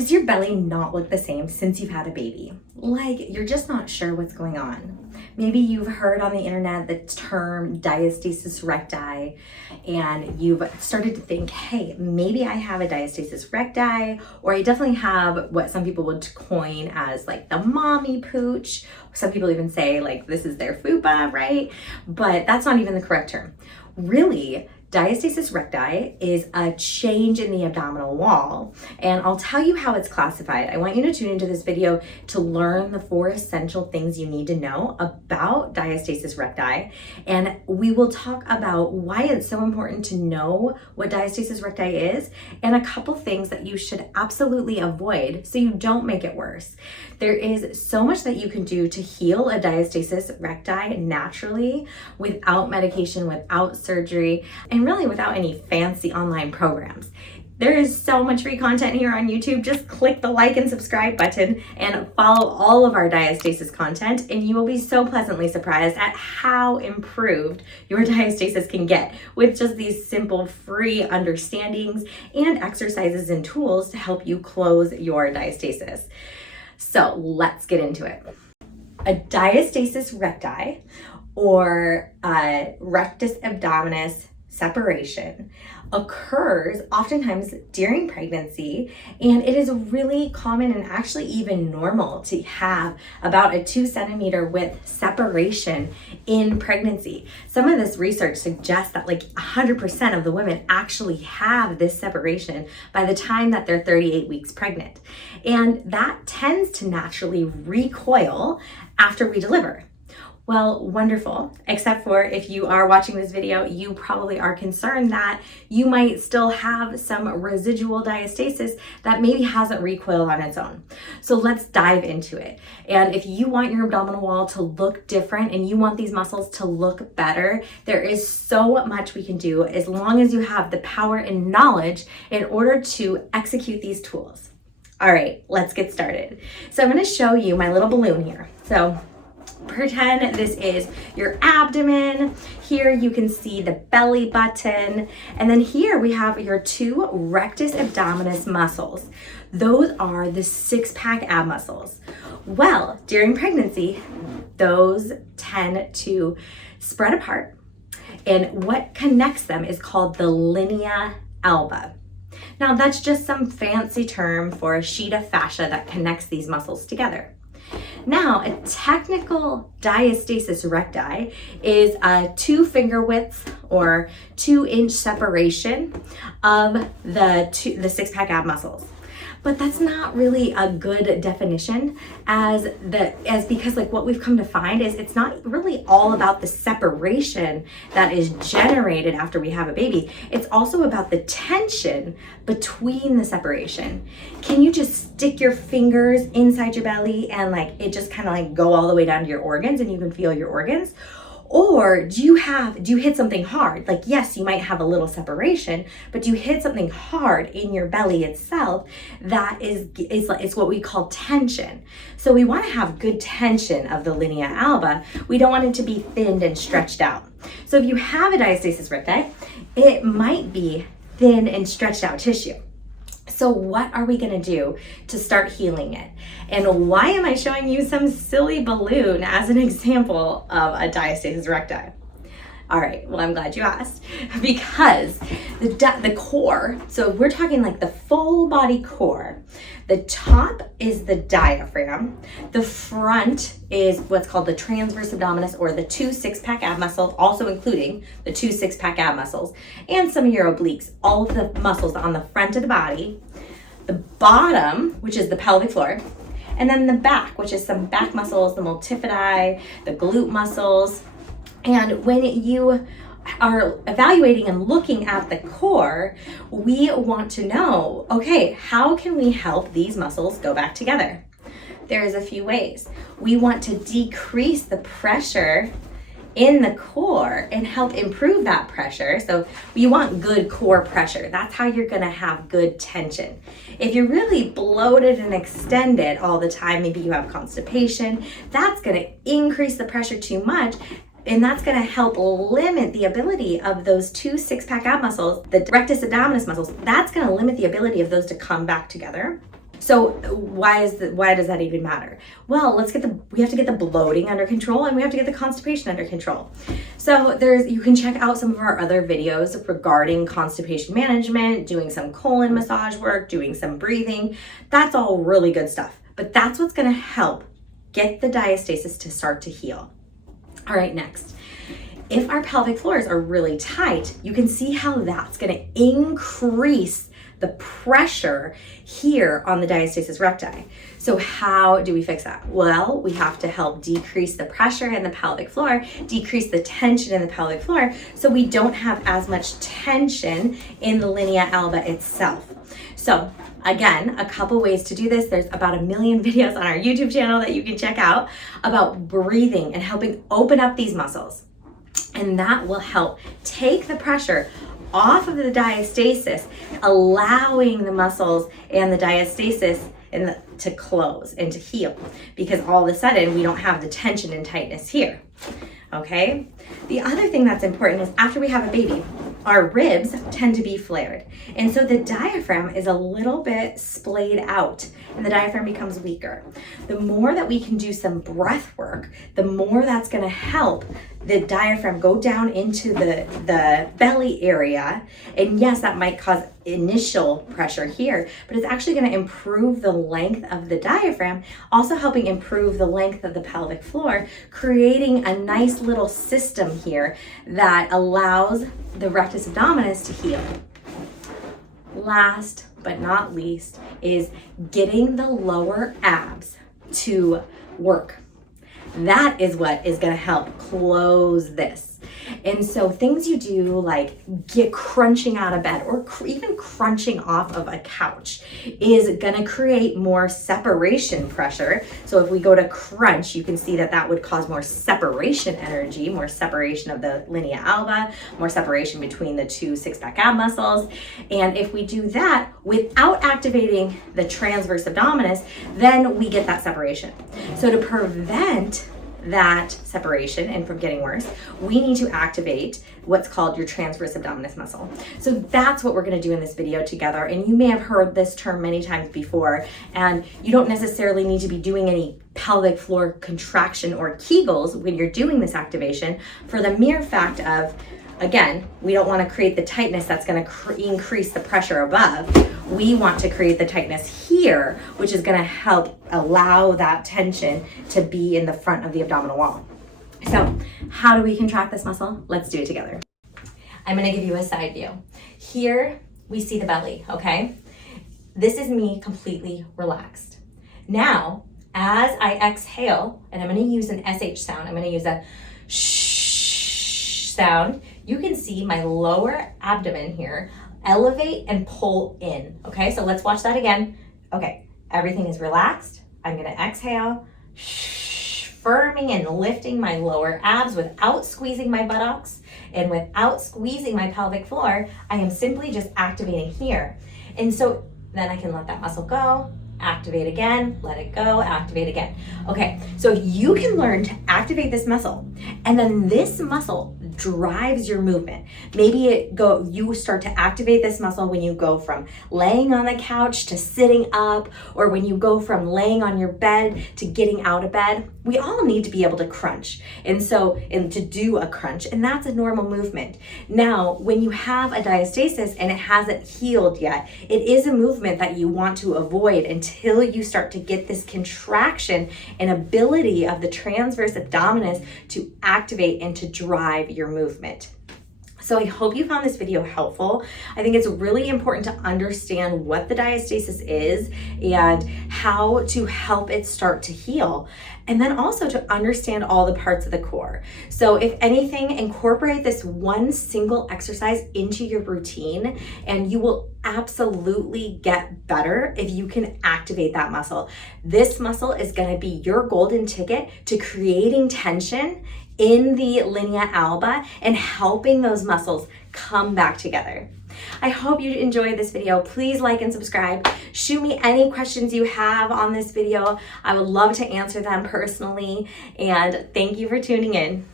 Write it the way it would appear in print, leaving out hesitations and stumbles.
Does your belly not look the same since you've had a baby? Like you're just not sure what's going on. Maybe you've heard on the internet the term diastasis recti, and you've started to think, hey, maybe I have a diastasis recti, or I definitely have what some people would coin as like the mommy pooch. Some people even say like this is their fupa, right? But that's not even the correct term. Really, diastasis recti is a change in the abdominal wall, and I'll tell you how it's classified. I want you to tune into this video to learn the 4 essential things you need to know about diastasis recti, and we will talk about why it's so important to know what diastasis recti is and a couple things that you should absolutely avoid so you don't make it worse. There is so much that you can do to heal a diastasis recti naturally without medication, without surgery, and really without any fancy online programs. There is so much free content here on YouTube. Just click the like and subscribe button and follow all of our diastasis content, and you will be so pleasantly surprised at how improved your diastasis can get with just these simple free understandings and exercises and tools to help you close your diastasis. So let's get into it. A diastasis recti, or rectus abdominis separation, occurs oftentimes during pregnancy, and it is really common and actually even normal to have about a 2 centimeter width separation in pregnancy. Some of this research suggests that like 100% of the women actually have this separation by the time that they're 38 weeks pregnant, and that tends to naturally recoil after we deliver. Well, wonderful, except for if you are watching this video, you probably are concerned that you might still have some residual diastasis that maybe hasn't recoiled on its own. So let's dive into it. And if you want your abdominal wall to look different and you want these muscles to look better, there is so much we can do as long as you have the power and knowledge in order to execute these tools. All right, let's get started. So I'm going to show you my little balloon here. So pretend this is your abdomen. Here you can see the belly button. And then here we have your 2 rectus abdominis muscles. Those are the 6-pack ab muscles. Well, during pregnancy, those tend to spread apart. And what connects them is called the linea alba. Now that's just some fancy term for a sheet of fascia that connects these muscles together. Now, a technical diastasis recti is a 2 finger width or 2-inch separation of the 6-pack ab muscles. But that's not really a good definition because like what we've come to find is it's not really all about the separation that is generated after we have a baby. It's also about the tension between the separation. Can you just stick your fingers inside your belly and like it just kind of like go all the way down to your organs and you can feel your organs? Or do you hit something hard? Like, yes, you might have a little separation, but do you hit something hard in your belly itself that is what we call tension. So we want to have good tension of the linea alba. We don't want it to be thinned and stretched out. So if you have a diastasis recti, it might be thin and stretched out tissue. So what are we going to do to start healing it? And why am I showing you some silly balloon as an example of a diastasis recti? All right, well, I'm glad you asked, because the core, so we're talking like the full body core. The top is the diaphragm. The front is what's called the transverse abdominis, or the 2 6-pack ab muscles, also including the 2 6-pack ab muscles and some of your obliques, all of the muscles on the front of the body. The bottom, which is the pelvic floor, and then the back, which is some back muscles, the multifidi, the glute muscles. And when you are evaluating and looking at the core, we want to know, okay, how can we help these muscles go back together? There's a few ways. We want to decrease the pressure in the core and help improve that pressure. So you want good core pressure. That's how you're going to have good tension. If you're really bloated and extended all the time, maybe you have constipation, that's going to increase the pressure too much. And that's going to help limit the ability of those 2 6-pack ab muscles, the rectus abdominis muscles. That's going to limit the ability of those to come back together. So why does that even matter? Well, we have to get the bloating under control, and we have to get the constipation under control. So you can check out some of our other videos regarding constipation management, doing some colon massage work, doing some breathing. That's all really good stuff. But that's what's going to help get the diastasis to start to heal. All right, next. If our pelvic floors are really tight, you can see how that's going to increase the pressure here on the diastasis recti. So how do we fix that? Well, we have to help decrease the pressure in the pelvic floor, decrease the tension in the pelvic floor, so we don't have as much tension in the linea alba itself. So again, a couple ways to do this. There's about 1 million videos on our YouTube channel that you can check out about breathing and helping open up these muscles. And that will help take the pressure off of the diastasis, allowing the muscles and the diastasis to close and to heal, because all of a sudden we don't have the tension and tightness here. Okay? The other thing that's important is after we have a baby, our ribs tend to be flared. And so the diaphragm is a little bit splayed out and the diaphragm becomes weaker. The more that we can do some breath work, the more that's going to help the diaphragm go down into the belly area. And yes, that might cause initial pressure here, but it's actually going to improve the length of the diaphragm, also helping improve the length of the pelvic floor, creating a nice little system here that allows the rectus abdominis to heal. Last but not least is getting the lower abs to work. That is what is going to help close this. And so things you do like get crunching out of bed or even crunching off of a couch is going to create more separation pressure. So if we go to crunch, you can see that that would cause more separation energy, more separation of the linea alba, more separation between the two six-pack ab muscles. And if we do that without activating the transverse abdominis, then we get that separation. So to prevent that separation and from getting worse, we need to activate what's called your transverse abdominis muscle. So that's what we're going to do in this video together. And you may have heard this term many times before, and you don't necessarily need to be doing any pelvic floor contraction or Kegels when you're doing this activation, for the mere fact of, again, we don't want to create the tightness that's going to increase the pressure above. We want to create the tightness here, which is going to help allow that tension to be in the front of the abdominal wall. So how do we contract this muscle? Let's do it together. I'm going to give you a side view. Here we see the belly, okay? This is me completely relaxed. Now, as I exhale, and I'm going to use an SH sound, I'm going to use a shh sound, you can see my lower abdomen here elevate and pull in. Okay, so let's watch that again. Okay, everything is relaxed. I'm going to exhale, firming and lifting my lower abs without squeezing my buttocks and without squeezing my pelvic floor. I am simply just activating here. And so then I can let that muscle go, activate again, let it go, activate again. Okay, so if you can learn to activate this muscle, and then this muscle drives your movement. Maybe you start to activate this muscle when you go from laying on the couch to sitting up, or when you go from laying on your bed to getting out of bed. We all need to be able to crunch, and to do a crunch, and that's a normal movement. Now, when you have a diastasis and it hasn't healed yet, it is a movement that you want to avoid until you start to get this contraction and ability of the transverse abdominis to activate and to drive your movement. So I hope you found this video helpful. I think it's really important to understand what the diastasis is and how to help it start to heal. And then also to understand all the parts of the core. So if anything, incorporate this one single exercise into your routine, and you will absolutely get better if you can activate that muscle. This muscle is going to be your golden ticket to creating tension in the linea alba and helping those muscles come back together. I hope you enjoyed this video. Please like and subscribe. Shoot me any questions you have on this video. I would love to answer them personally. And thank you for tuning in.